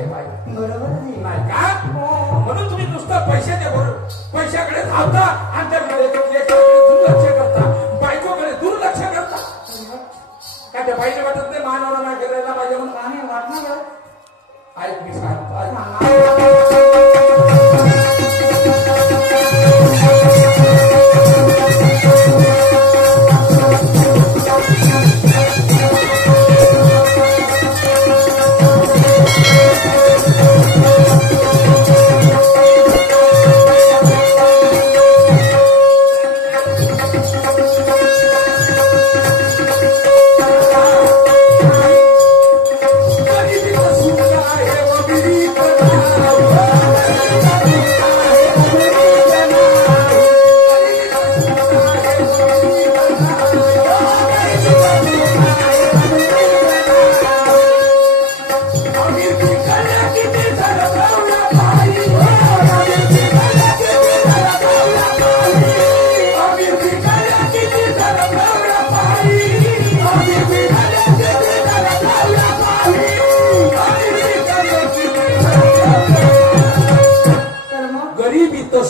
असते बाई बरोबर नाही का म्हणून तुम्ही नुसतं पैशाकडे धावता आणि त्याकडे दुर्लक्ष करता बायकोकडे दुर्लक्ष करता काय त्या बाईने वाटत नाही मानवाला नाही करायला पाहिजे म्हणून नाही वाटणार ऐक मी सांगतो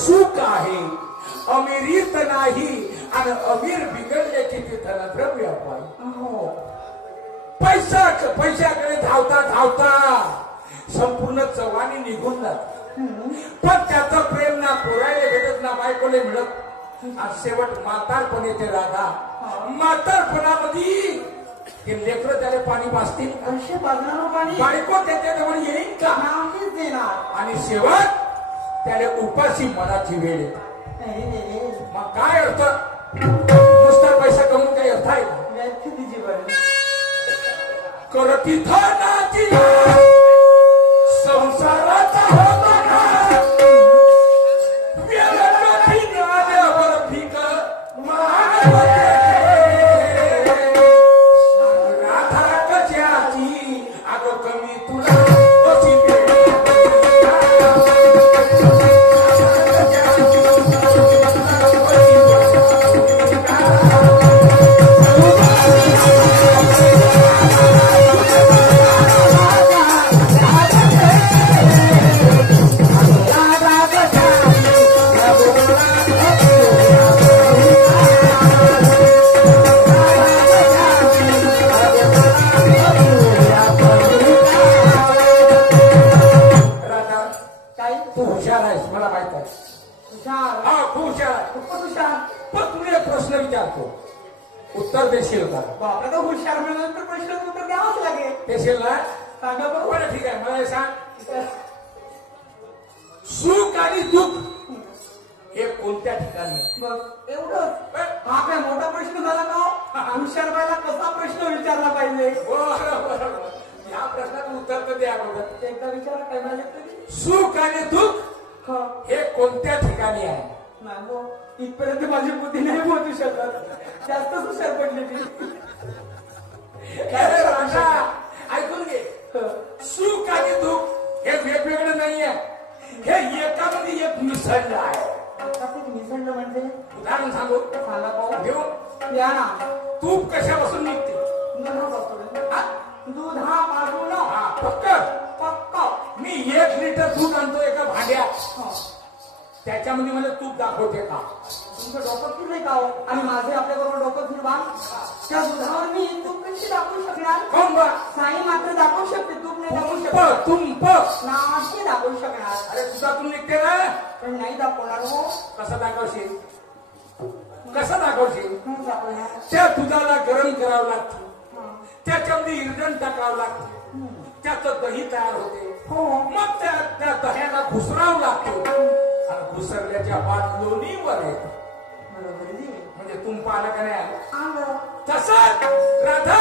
सुख आहे अमीरीत नाही आणि अमीर बिघडले किती धनद्रव्य पैशाकडे धावता धावता संपूर्ण चव्हाणी निघून जात पण त्याचं प्रेम ना पुरायला भेटत ना बायकोले मिळत आणि शेवट म्हातारपण येते राधा म्हातारपणामध्ये ते लेकरं त्याला पाणी पाजतील बायको त्याच्याजवळ येईल का देणार आणि शेवट त्याला उपाशी मनाची वेळ येते मग काय अर्थ नुसता पैसा कमवून काही अर्थ आहे करती धनाची संसाराचा राधा कशाची अगं कमी तुला उत्तर देशील का बाबा हुशार मिळाल्यानंतर प्रश्न उत्तर द्यावंच लागेल देशील ना सांगा बरोबर ठीक आहे मला सांग सुख आणि दुःख हे कोणत्या ठिकाणी बस एवढंच हा काय मोठा प्रश्न झाला का हुशार बायला कसा प्रश्न विचारला पाहिजे या प्रश्नाचं उत्तर तर द्या बघत एकदा विचारा काय म्हणाले सुख आणि दुःख हे कोणत्या ठिकाणी आहे नाही इथपर्यंत माझी बुद्धी नाही पोहोचू शकत जास्त हुशार पडली ती ऐकून घे सुख आणि दुःख हे वेगवेगळं नाहीये हे एकामध्ये एक मिसळलं आहे मिसळलं म्हणजे उदाहरण सांगू सांगा पाहू घेऊ या ना तूप कशापासून निघते दूध हा पासून पक्क पक्क मी 1 लिटर दूध आणतो एका भांड्यात त्याच्यामध्ये मला तूप दाखवते का तुमचं डोकं फिरले का आणि माझे आपल्याबरोबर डोकं फिरवा त्या दुधावर मी तूप कशी दाखवू शकणार कोण बा साई मात्र दाखवू शकते तूप नाही दाखवू शकत तुंप नाही दाखवू शकणार अरे दुधातून निघते ना पण नाही दाखवणार हो कसं दाखवशील त्या दुधाला गरम करावं लागतं त्याच्यामध्ये इरजण टाकावं लागतं त्याचं दही तयार होते मग त्या दह्याला घुसरावं लागतं आणि घुसरल्याच्या बाद लोणीवर येतं म्हणजे तुम आलं का नाही तसंच राधा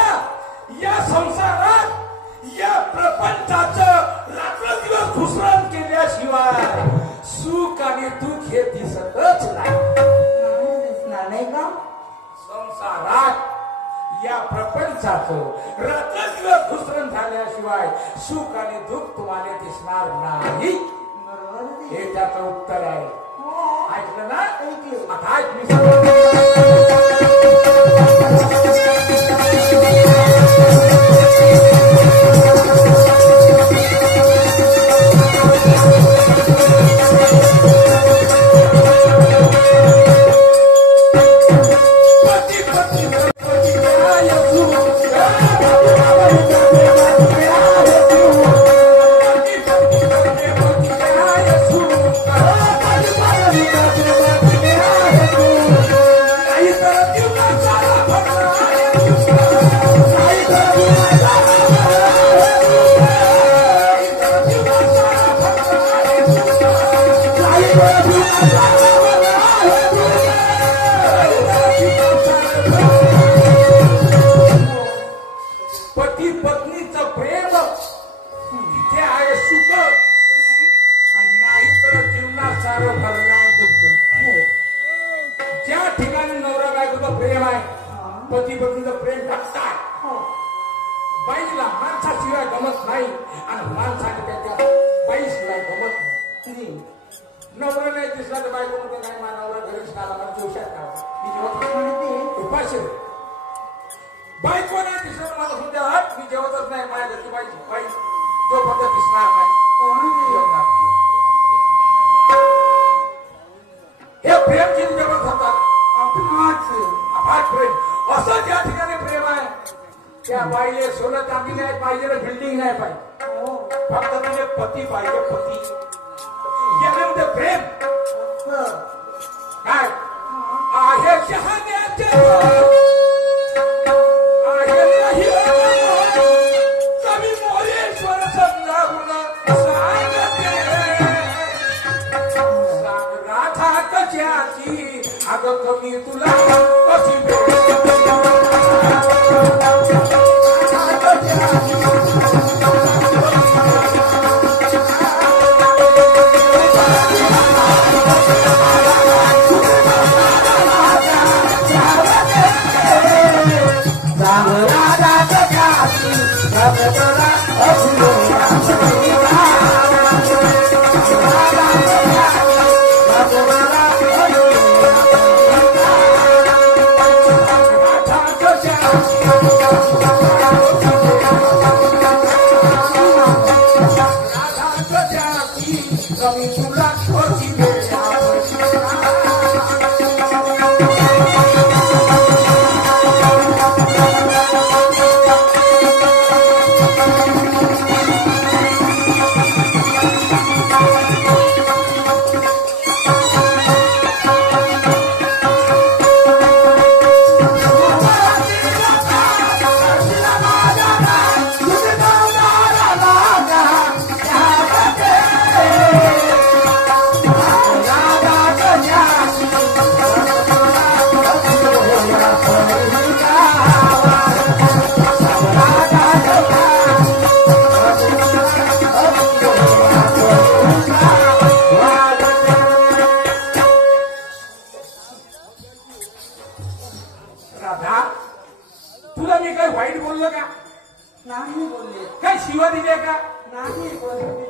या संसारात या प्रपंचाचं रात्रदिवस घुसरण केल्याशिवाय सुख आणि दुःख हे दिसतच नाही का संसारात या प्रपंचाचं रात्रदिवस घुसरण झाल्याशिवाय सुख आणि दुःख तुम्हाला दिसणार नाही हे त्याचं उत्तर आहे ऐकलं ना आता ऐक मी पती पत्नीचं प्रेम तिथे आहे सुख, नाही तर जीवनात सारं भरलं आहे दुःख. ज्या ठिकाणी नवरा बायकोचं प्रेम आहे, पती पत्नीचं प्रेम टाकतात. बाईला माणसाशिवाय गमत नाही आणि माणसाने त्याच्या बाईशिवाय गमत नाही. नवरा नाही दिसला तर बायको म्हणतो नाही माझा नवरा घरीच आला, मला जोशात आला, मी जेवत उपाशी. बायको नाही दिसत मला सुद्धा हट, मी जेवतच नाही, माझ्या घरची बाई जो फक्त दिसणार नाही. हे प्रेम जिन जेवत होतात अफाट प्रेम. असं ज्या ठिकाणी प्रेम आहे त्या बाईले सोनं चांदी नाही पाहिजे, बिल्डिंग नाही पाहिजे, फक्त तुझे पती पाहिजे. पती यानंतर प्रेम काय आहे शहाण्याचे आहे नाही कवी मोरेश्वर समजावून सांगते. सांग राधा कशाची अगं कमी तुला कशी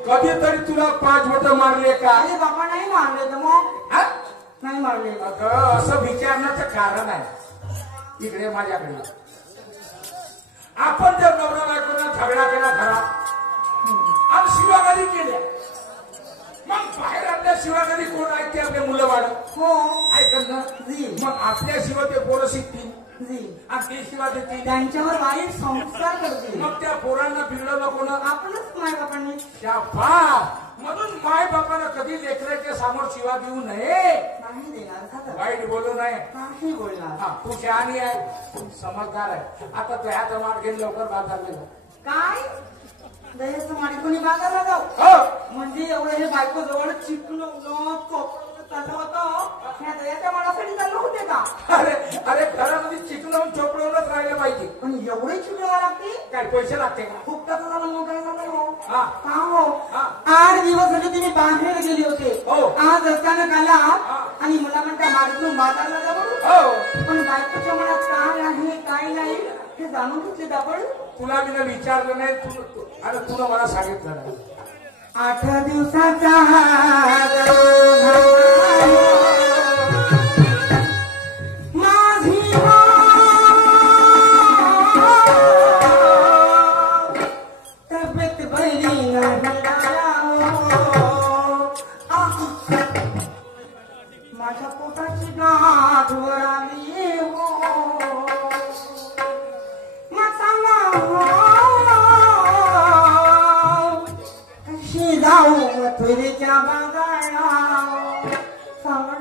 कधीतरी तुला 5 बोटं मारले का? अरे बाबा नाही मारले तर मग नाही मारले. अगं असं विचारण्याचं कारण आहे इकडे माझ्याकडे. आपण जर नवरा बायकोला झगडा केला घरात आणि शिवागारी केल्या, मग बाहेर आपल्या शिवागारी कोण ऐकते? आपले मुलं बाळ हो ऐकत ना. मग आपल्याशिवाय ते पोरं शिकतील आणि ते शिवाय देतील, त्यांच्यावर वाईट संस्कार करतील. मग त्या पोरांना बिघडवलं कोण? आपणच माय बापांनी. म्हणून माय बापानं कधी लेकराच्या समोर शिवा देऊ नये. नाही देणार, वाईट बोलू नये. नाही बोलणार. तू शहाणी आहे, समजदार आहे. आता तो ह्याचा मार घेऊन लवकर बाजार गेला. काय दह्याचं माडी कोणी बाजारला जाऊ? हो म्हणजे एवढं हे बायको जवळ चिकलवलं चोपलं चाललं होतं, ह्या दह्याच्या माडासाठी चाललं होते का? अरे अरे घरामध्ये चिकलवून चोपडवूनच राहिलं पाहिजे. पण एवढे चिकलवा लागते? काय पैसे लागते का? खूप त्याचा झाला मोठा झाला हो. हा का हो? 8 दिवस झाले तुम्ही बाहेर गेले होते. हो. आज अचानक आला आणि मला म्हणता माडीतून बाजारला जा बरोबर. हो पण बायकोच्या मनात काय आहे काय नाही हे जाणून घेतले आपण. तुला मी विचारलं नाही. अरे तुला मला सांगितलं नाही. 8 दिवसाचा माझी तब्येत बरी नाही. माझ्या पोटाची गाठ वर आली हो. मग सांगा कशी जाऊ मथुरेच्या बाजारला? सांगा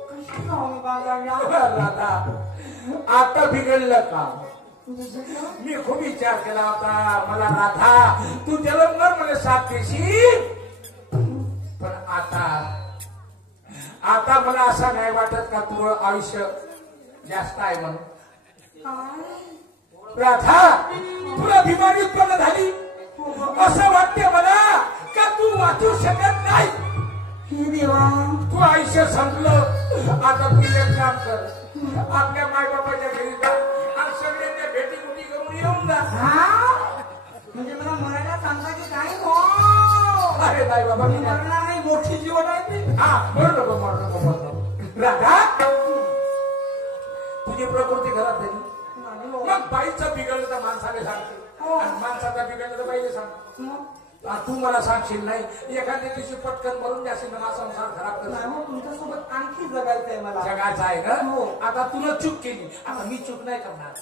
कशी जाऊ बाजारला? राधा आता बिघडलं का? मी खूप विचार केला होता. मला राधा तू जलमणार मला साथ देशील, पण आता मला असं नाही वाटत का तुझं आयुष्य जास्त आहे म्हणून. राधा तुला बिमारी उत्पन्न झाली असं वाटते मला का तू वाचू शकत नाही. हे देवा तू आयुष्य संपलं. आता तू एक काम कर, आपल्या मायबापाच्या घरी जा आणि सगळ्यांच्या भेटी कुटी करून येऊन जा. म्हणजे मला मरायला सांगता की काय हो. अरे नाही बाबा मी मरणार नाही, मोठी जीवन आहे ती. हा मरू नको मरू नको मरू नको. राधा तुझी प्रकृती घरात झाली मग बाईचं बिघडलं तर माणसाने सांगते आणि माणसाचा बिघडलं तर बाईने सांग. तू मला सांगशील नाही एखाद्या दिवशी पटकन मरून जाशील ना माझा संसार खराब कर. तुमच्यासोबत आणखी जगायचंय मला. जगायचं आहे ना. आता तुला चूक केली, आता मी चूक नाही करणार.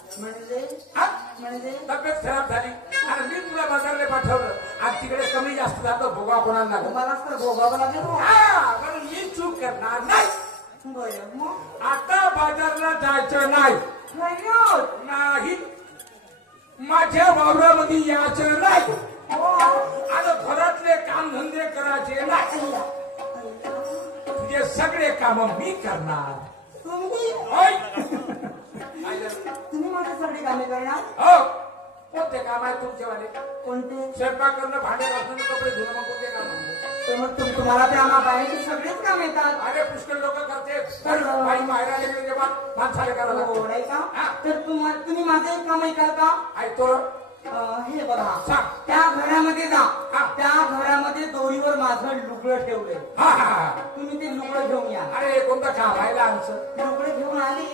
म्हणजे तब्येत खराब झाली आणि मी तुला बाजारला पाठवलं आणि तिकडे कमी जास्त झालं भोगा कोणाला लागलं. मला तर भोगावं लागेल. म्हणून मी चूक करणार नाही. आता बाजारला जायचं नाही. नाही माझ्या वावरामध्ये यायचं नाही आणि घरातले काम धंदे करायचे नाही. तुझे सगळे काम मी करणार. तुम्ही माझे सगळे कामे करणार. हो कोणते काम आहे तुमचेवाले. कोणते. स्वयंपाक करणं, भांडे घासणं, कपडे धुणं, मग कोणते काम आहे. तुम्हाला ते आम्हा बाहेरचे सगळेच काम येतात. अरे पुष्कळ लोक करते बाई मायरा गेले माणसाला करायला हो नाही का. तर तुम्ही माझे एक काम ऐकाल का. ऐकतो. हे बघा त्या घरामध्ये जा. त्या घरामध्ये दोरीवर माझं लुगडं ठेवलंय. तुम्ही ते लुगडं घेऊन या. अरे कोणतं काम आहे आमचं. लुगडं घेऊन आले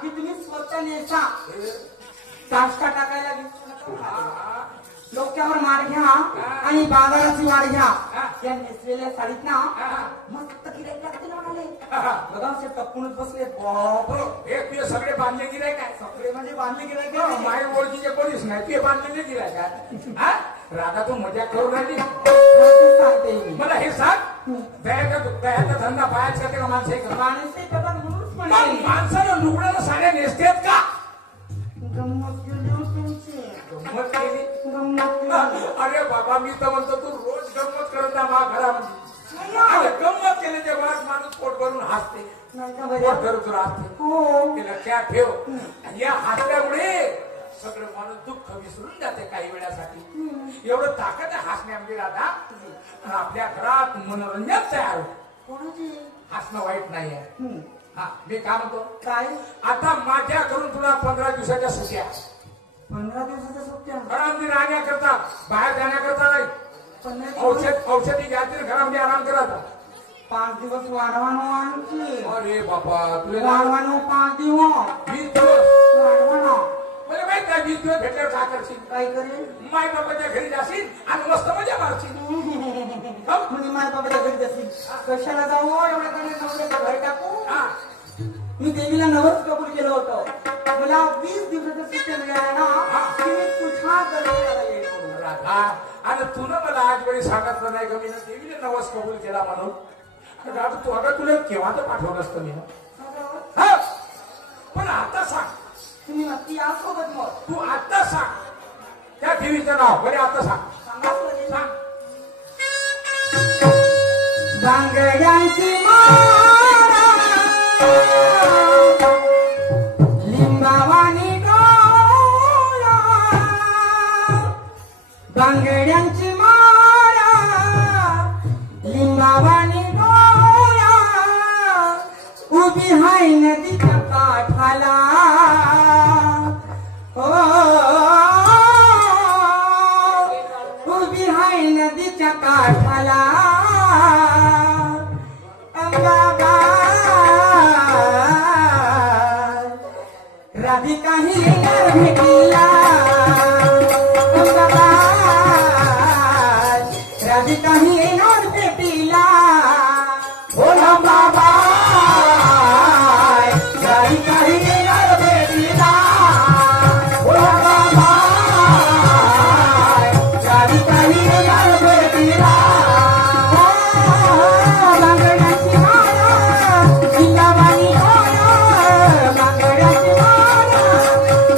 की तुम्ही स्वतः नेसा. काष्टा टाकायला डोक्यावर मार घ्या आणि बाजाराची वाढ घ्या. त्या नेसलेल्या साडीत ना मस्त गिराईक लागते म्हणाले. बघा असे टप्पूनच बसले. हे तुझे सगळे बांधले गिराय काय. सगळे म्हणजे बांधले गिराईक. माय ओळखीचे कोणीच नाही तुझे बांधलेले गिराय काय. राधा तू मजा करून राहिली. सांगते मला हे सांग दयाचा धंदा पायाच करते का माणसं. माणसे करतात म्हणूनच म्हणते. माणसानं लुगड्याला साड्या नेसतेत का. गंमत गंमत केली. अरे बाबा मी तर म्हणतो तू रोज गंमत करत मा घरामध्ये. गंमत केल्याच्या बाद माणूस पोट भरून हसते. पोट भरून हसते. ते लक्षात ठेव. या हसल्यामुळे सगळं माणूस दुःख विसरून जाते काही वेळासाठी. एवढं ताकद आहे हसण्यामध्ये राधा. आपल्या घरात मनोरंजन तयार होते. हसणं वाईट नाही आहे. हा मी काय म्हणतो काय. आता माझ्याकडून तुला 15 दिवसाच्या सुट्ट्या. 15 दिवसाच्या सुट्ट्या. घरामध्ये राहण्याकरता बाहेर जाण्याकरता नाही. औषधी घ्यायची घरामध्ये आराम करायचा. 5 दिवस वाढवानो आणखी. अरे बाबा तुला वाढवानो 5 दिवस. 20 दिवस वाढवानो. म्हणजे माहित काय 20 दिवस भेटल्यावर काय करशील. काय करेल. माय बाबाच्या घरी जाशील आणि मस्त मजा मारशील. म्हणजे माझ्या बाबाच्या घरी जाशील. कशाला जाऊ एवढ्या नवऱ्याच्या घर टाकू. मी देवीला नवस कबूल केलं होतं. मला 20 दिवसाच्या सुट्ट्या मिळाल्या ना की मी तुझ्या दरबाराला येईल. राधा आणि तुला मला आज वेळी सांगितलं नाही का मी देवीने नवस कबूल केला म्हणून. तू अगं तुला केव्हा तर पाठवलं असतं मी. पण आता सांग तुम्ही नक्की या सोबत. मग तू आता सांग त्या देवीचं नाव बरे. आता सांग सांग. बांगड्यांची माळा लिंबावानी डोळा. बांगड्यांची माळा लिंबावानी डोळा. उभी हाय नदीच्या काठाला. उभी हाय नदीच्या काठाला. राधिका ही येणार भेटीला. राधिका ही येणार भेटीला. हो ना बाबा राधिका ही येणार भेटीला. हो ना बाबा राधिका ही येणार भेटीला. बांगड्याची माळा लिंबावानी डोळा. बांगड्याची माळा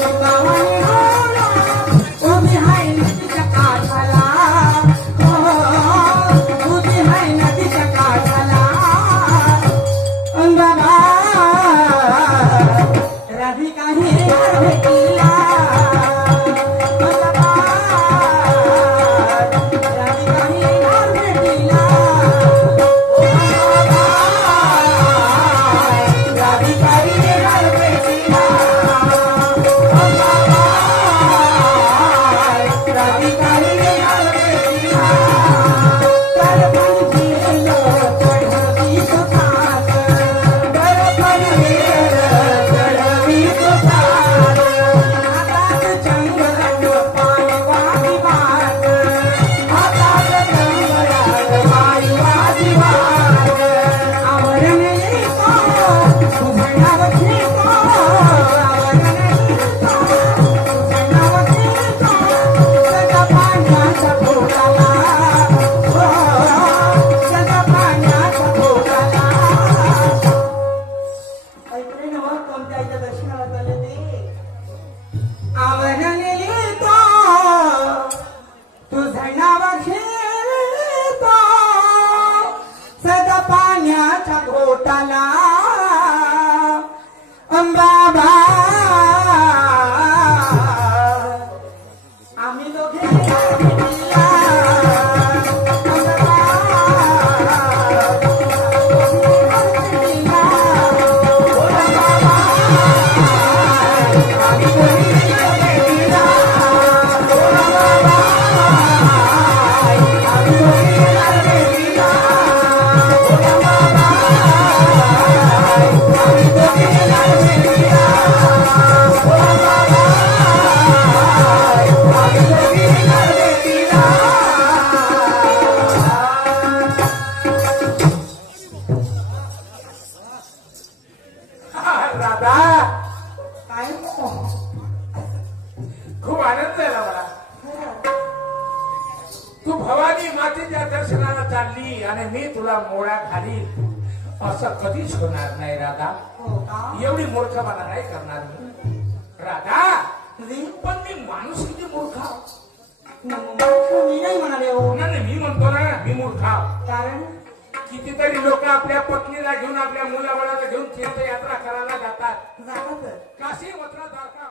लिंबावानी डोळा. उभी हाय नदीच्या काठाला. उभी हाय नदीच्या काठाला. पोटाला बाबा आम्ही दोघे भेटीला, राधा काय खूप आनंद झाला मला. तू भवानी मातेच्या दर्शनाला चालली आणि मी तुला मोळ्या खाली, असं कधीच होणार नाही राधा. हो का? एवढी मूर्खपणा नाही करणार मी राधा. तुझी पण मी माणूस किती मूर्ख. मी नाही म्हणाले हो. नाही मी म्हणतो ना, मी मूर्ख. कारण कितीतरी लोक आपल्या पत्नीला घेऊन, आपल्या मुलाबाळाला घेऊन तीर्थयात्रा करायला जातात. जातात काशी मथुरा द्वारका